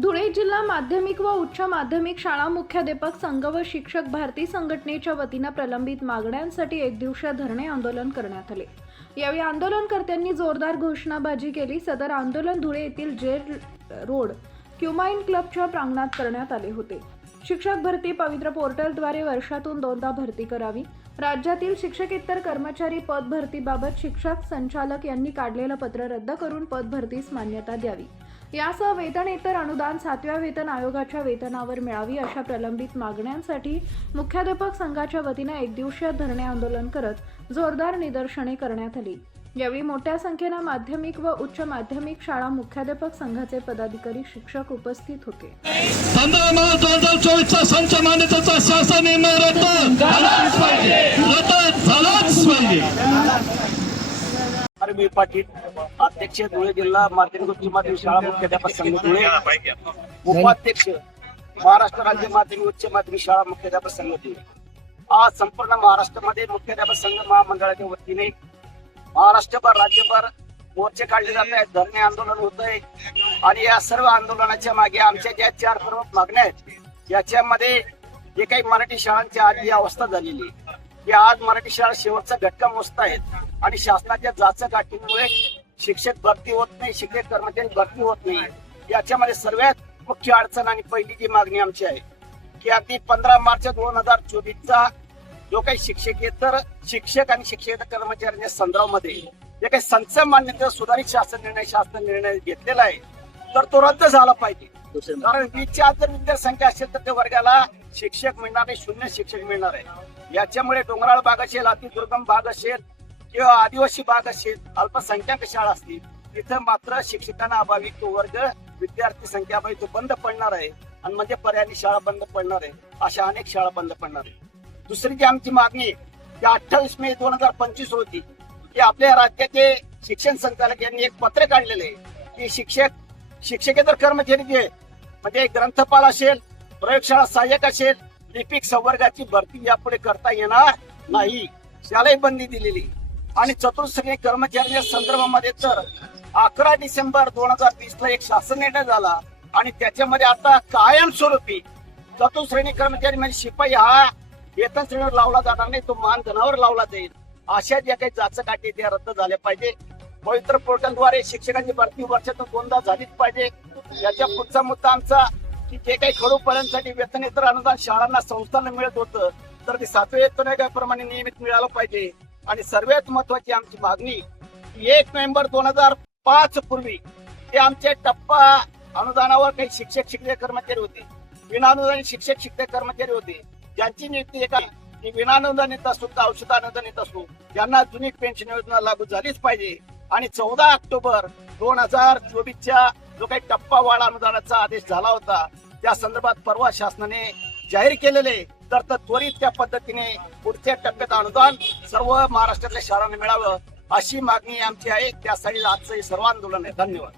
धुळे जिल्हा माध्यमिक व उच्च माध्यमिक शाळा मुख्याध्यापक संघ व शिक्षक भारती संघटनेच्या वतीनं प्रलंबित मागण्यांसाठी एक दिवसीय धरणे आंदोलन करण्यात आले. यावेळी आंदोलनकर्त्यांनी जोरदार घोषणाबाजी केली. सदर आंदोलन धुळे येथील जेल रोड क्युमाइन क्लबच्या प्रांगणात करण्यात आले होते. शिक्षक भरती पवित्र पोर्टलद्वारे वर्षातून दोनदा भरती करावी. राज्यातील शिक्षकेतर कर्मचारी पद भरतीबाबत शिक्षक संचालक यांनी काढलेलं पत्र रद्द करून पद भरतीस मान्यता द्यावी. यासह वेतनेतर अनुदान सातव्या वेतन आयोगाच्या वेतनावर मिळावी अशा प्रलंबित मागण्यांसाठी मुख्याध्यापक संघाच्या वतीनं एकदिवसीय धरणे आंदोलन करत जोरदार निदर्शने करण्यात आली. यावेळी मोठ्या संख्येनं माध्यमिक व उच्च माध्यमिक शाळा मुख्याध्यापक संघाचे पदाधिकारी शिक्षक उपस्थित होते. पंधरा मार्च दोन हजार चोवीसचा संच मान्यतेचा शासन निर्णय रद्द झालाच पाहिजे रद्द झालाच पाहिजे आरबी पाटील अध्यक्ष धुळे जिल्हा माध्यमिक उच्च माध्यमिक शाळा मुख्याध्यापक संघ धुळे उपाध्यक्ष महाराष्ट्र राज्य माध्यमिक उच्च माध्यमिक शाळा मुख्याध्यापक संघ धुळे. आज संपूर्ण महाराष्ट्रामध्ये मुख्याध्यापक संघ महामंडळाच्या वतीने महाराष्ट्रभर राज्यभर मोर्चे काढले जात आहेत. धरणे आंदोलन होत आहे आणि या सर्व आंदोलनाच्या मागे आमच्या ज्या चार प्रमुख मागण्या आहेत याच्यामध्ये जे काही मराठी शाळांची आज ही अवस्था झालेली आहे, की आज मराठी शाळा शेवटचा घटका मोजत आहेत. आणि शासनाच्या जाचं शिक्षक भरती होत नाही शिक्षक कर्मचारी भरती होत नाही. याच्यामध्ये सर्वात मुख्य अडचण आणि पहिली जी मागणी आमची आहे की अगदी पंधरा मार्च दोन हजार चोवीसचा जो काही शिक्षकेतर शिक्षक आणि शिक्षक कर्मचाऱ्यांच्या संदर्भामध्ये जे काही संच मान्यता सुधारित शासन निर्णय शासन निर्णय घेतलेला आहे तर तो रद्द झाला पाहिजे. कारण वीसच्या जर विद्यार्थ्यांख्या असेल तर त्या वर्गाला शिक्षक मिळणार नाही शून्य शिक्षक मिळणार आहे. याच्यामुळे डोंगराळ भाग असेल अतिदुर्गम भाग असेल किंवा आदिवासी भाग असेल अल्पसंख्याक शाळा असतील तिथं मात्र शिक्षकांना अभावी तो वर्ग विद्यार्थी संख्या अभावी तो बंद पडणार आहे. आणि म्हणजे पर्यायी शाळा बंद पडणार आहे अशा अनेक शाळा बंद पडणार आहे दुसरी जी आमची मागणी ती अठ्ठावीस मे दोन हजार पंचवीस होती की आपल्या राज्याचे शिक्षण संचालक यांनी एक पत्र काढलेले आहे की शिक्षक शिक्षकेतर कर्मचारी जे म्हणजे ग्रंथपाल असेल प्रयोगशाळा सहाय्यक असेल लिपिक संवर्गाची भरती यापुढे करता येणार नाही. त्यालाही बंदी दिलेली. आणि चतुर्श्रेणी कर्मचाऱ्यांच्या संदर्भामध्ये तर अकरा डिसेंबर दोन हजार वीस ला एक शासन निर्णय झाला. आणि त्याच्यामध्ये आता कायमस्वरूपी चतुर्श्रेणी कर्मचारी म्हणजे शिपाई हा वेतन श्रेणीवर लावला जाणार नाही तो मान धनावर लावला जाईल. अशा ज्या काही जाचं त्या रद्द झाल्या पाहिजे. पवित्र पोर्टलद्वारे शिक्षकांची भरती वर्षातून दोनदा झालीच पाहिजे. याच्या पुढचा मुद्दा आमचा की जे काही खडूपर्यंतसाठी वेतन इतर अनुदान शाळांना संस्थांना मिळत होतं तर ते सातव्या वेतन प्रमाणे नियमित मिळालं पाहिजे. आणि सर्वात महत्वाची आमची मागणी एक नोव्हेंबर दोन हजार पाच पूर्वी ते आमचे टप्पा अनुदानावर काही शिक्षक शिक्षक कर्मचारी होते. विनानुदानित शिक्षक शिक्षक कर्मचारी होते. ज्यांची नियुक्ती एका ती येत असो का औषध अनुदानित असो त्यांना जुनी पेन्शन योजना लागू झालीच पाहिजे. आणि चौदा ऑक्टोबर दोन हजार चोवीसच्या जो काही टप्पा वाढ अनुदानाचा आदेश झाला होता त्या संदर्भात परवा शासनाने जाहीर केलेले तर तर त्वरित त्या पद्धतीने पुढच्या टप्प्यात अनुदान सर्व महाराष्ट्रातल्या शाळांना मिळावं अशी मागणी आमची आहे. त्यासाठी आजचं हे सर्व आंदोलन आहे. धन्यवाद.